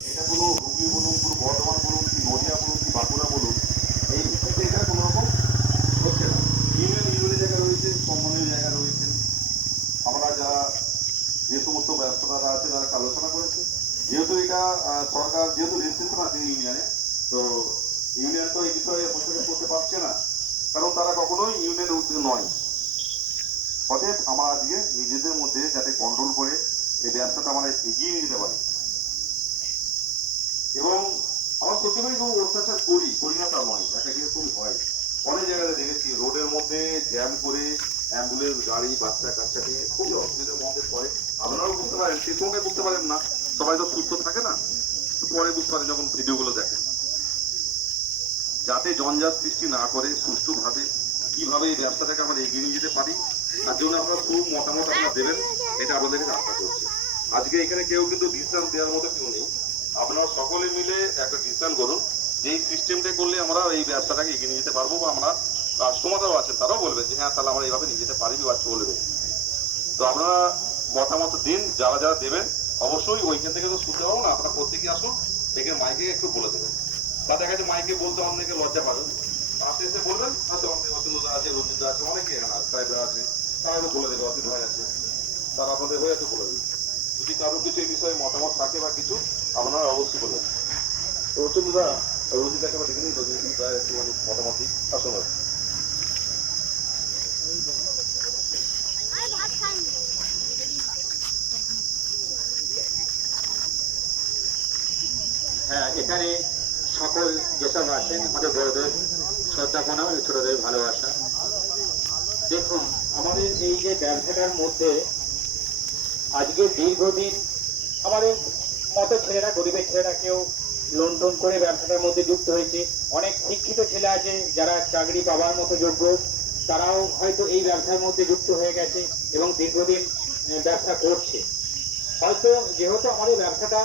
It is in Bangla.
এটা কোনো হুগলি বলুন, পুরো বর্ধমান বলুন, কি নদিয়া বলুন, কি বাঁকুড়া বলুন, এই দিকটাতে এটা কোনো রকম হচ্ছে না। ইউনিয়ন জায়গা রয়েছে, সম্মানীয় জায়গা রয়েছে। আমরা যারা যে সমস্ত ব্যবসাদাররা আছে তারা আলোচনা করেছে, যেহেতু এটা সরকার যেহেতু রেজিস্ট্রেশন আছে ইউনিয়নে, তো ইউনিয়ন তো এই বিষয়ে হস্তক্ষেপ করতে পারছে না, কারণ তারা কখনোই ইউনিয়নের উদ্যোগ নয়। অতএব আমরা আজকে নিজেদের মধ্যে যাতে কন্ট্রোল করে এই ব্যবসাটা আমরা এগিয়ে নিয়ে যেতে পারি। এবং আমার সত্যিই খুব অত্যাচার করি না তা নয়, একটা কিরকম হয় অনেক জায়গায় দেখেছি রোডের মধ্যে জ্যাম করে অ্যাম্বুলেন্স গাড়ি বাচ্চা কাচ্চা নিয়ে খুবই অসুবিধার মধ্যে পড়ে। আপনারাও বুঝতে পারেন, সেই সময় বুঝতে পারেন না, সবাই তো সুস্থ থাকে না, পরে বুঝতে পারেন যখন ভিডিওগুলো দেখেন। যাতে জঞ্জাট সৃষ্টি না করে সুষ্ঠুভাবে কিভাবে এই ব্যবসাটাকে আমরা এগিয়ে নিয়ে যেতে পারি, তার জন্য আপনারা খুব মতামত আপনারা দেবেন, এটা আপনাদেরকে আশা করছি। আজকে এখানে কেউ কিন্তু ডিসিশন দেওয়ার মতো কেউ নেই, আপনারা সকলে মিলে একটা ডিসিশন করুন যে এই সিস্টেমটা করলে আমরা এই ব্যবসাটাকে এগিয়ে নিয়ে যেতে পারবো, বা আমরা কাস্টমাররাও আছেন তারাও বলবেন যে হ্যাঁ তাহলে আমরা এইভাবে নিয়ে যেতে পারি বা চলবে। তো আপনারা মতামত দিন, যারা যারা দেবেন অবশ্যই ওইখান থেকে তো শুনতে পাবো না, আপনারা প্রত্যেকে আসুন, এখানে মাইকে একটু বলে দেবেন। তা দেখা যাচ্ছে মাইকে বলতে অনেকে লজ্জা পাবেন, পাশে এসে বলবেন, হয়তো আমাদের অতুলদা আছে, রঞ্জিতা আছে, অনেকে এখানে ড্রাইভার আছে, তারা বলে দেবে, অতীত ভাই আছে, তারা আপনাদের হয়ে একটু বলে দেবে। যদি কারো কিছু এই বিষয়ে মতামত থাকে বা কিছু আপনারা অবশ্যই বলবেন। তো অতুলদা রঞ্জিতাকে আমরা দেখে নিই, রঞ্জিতা একটু মতামত দিই, আসুন। হ্যাঁ, এখানে সকল যেসব আছেন আমাদের বড়দের শ্রদ্ধাপনা এবং ছোটদের ভালোবাসা। দেখুন, আমাদের এই যে ব্যবসাটার মধ্যে আজকে দীর্ঘদিন আমাদের মতো ছেলেরা, গরিবের ছেলেরা কেউ লোন টোন করে ব্যবসাটার মধ্যে যুক্ত হয়েছে। অনেক শিক্ষিত ছেলে আছে যারা চাকরি পাওয়ার মতো যোগ্য, তারাও হয়তো এই ব্যবসার মধ্যে যুক্ত হয়ে গেছে এবং দীর্ঘদিন ব্যবসা করছে। হয়তো যেহেতু আমাদের ব্যবসাটা